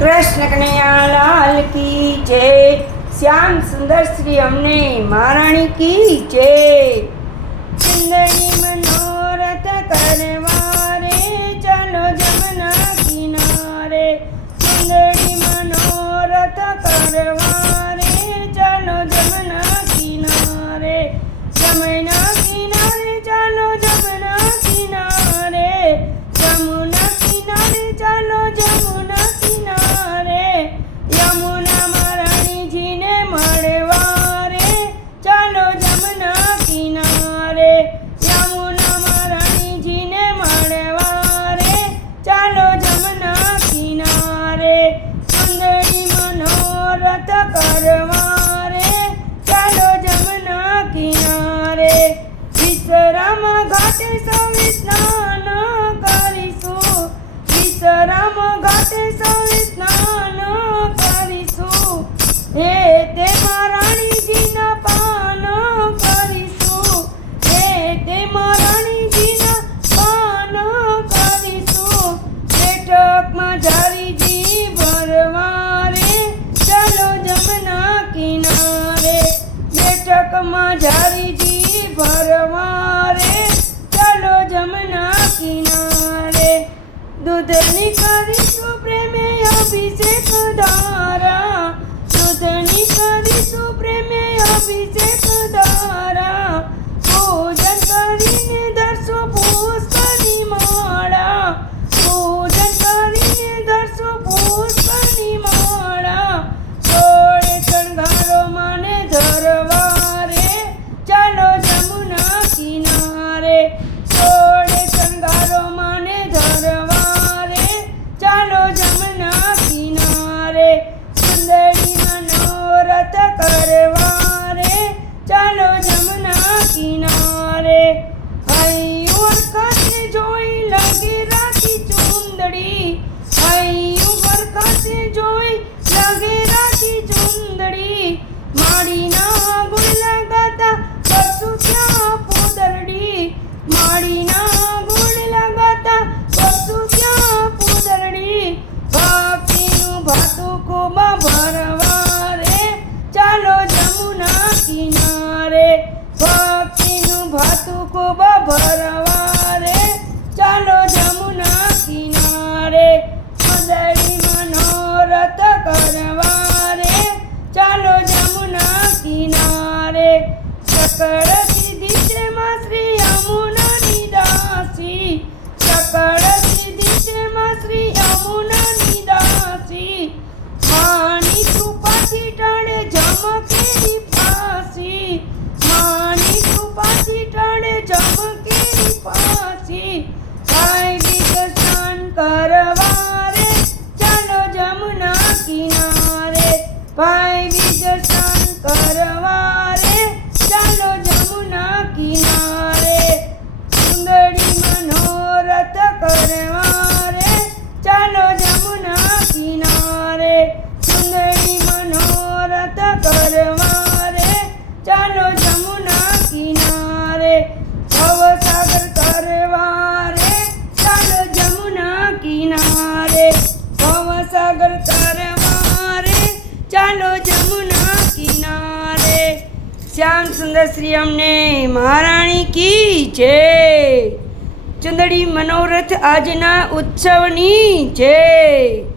कृष्ण कन्हैया लाल की जय। श्याम सुंदर श्री हमने महारानी की जय। चंदनी मनोरथ करवारे चलो जमुना किनारे। चंदनी मनोरथ करवारे चलो जमुना किनारे। जमुना किनारे चलो जमुना किनारे। जमुना किनारे चलो जमुना किनारे। यमुना महारानी जी ने मड़वारे चलो जमुना किनारे। यमुना महारानी जी ने मड़वारे चलो जमुना किनारे। सुंदरी मनोरथ करवारे चलो जमुना किनारे। विश्राम घाटे सवे स्नान करीशु। विश्राम घाटे सवे स्नान करीशु। हे ते महाराणी जी ना पान करीशु। हे ते महाराणी जी ना पान करीशु। बेठक में झारी जी भरवारे चलो जमुना किनारे। बेठक में झारी जी भरवारे चलो जमुना किनारे। दूधनी करीशु प्रेमे अभिषेक धारा। दूधनी करीशु प्रेमे अभिषेक धारा। पूजन करीने धरसु पुष्पनी माळा। पूजन करीने धरसु पुष्पनी माळा। सोळे शृंगारो माने धरवारे चलो जमुना किनारे। सोळे शृंगारो माने धरवारे चलो जमुना किनारे। सुंदरी मनोरथ करवारे चलो जमुना किनारे। हयू वरखाते जोई लगे राखी चुंदड़ी। हयू वरखाते जोई लगे राखी चुंदड़ी। माड़ी ना गुण लगाता बसु क्या पुदरड़ी। माड़ी ना गुण लगाता बसु क्या पुदरड़ी। भक्तिनु भातु खूब भरवारे चलो जमुना किनारे। भक्तिनु भातु खूब भरवारे चलो जमुना किनारे। सुंदरी मनोरथ करवारे चलो जमुना किनारे। सकळ सिद्धि से मां श्री यमुना निदासी। सकळ सिद्धि से मां श्री यमुना निदासी। मानी कृपाथी टळे झमकेरी फासी। मानी कृपाथी टळे झमकेरी फासी। भाई बीज स्नान करवारे चलो जमुना किनारे। भाई बीज स्नान करवारे चलो जमुना किनारे। सुंदरी मनोरथ करवारे चलो जमुना किनारे। सुंदरी मनोरथ करवारे चलो जमुना किनारे। भवसागर करवारे चलो जमुना किनारे। भवसागर करवारे चलो जमुना किनारे। श्याम सुंदर श्री हमने महाराणी की जय। चंदड़ी मनोरथ आजना उत्सवनी जय।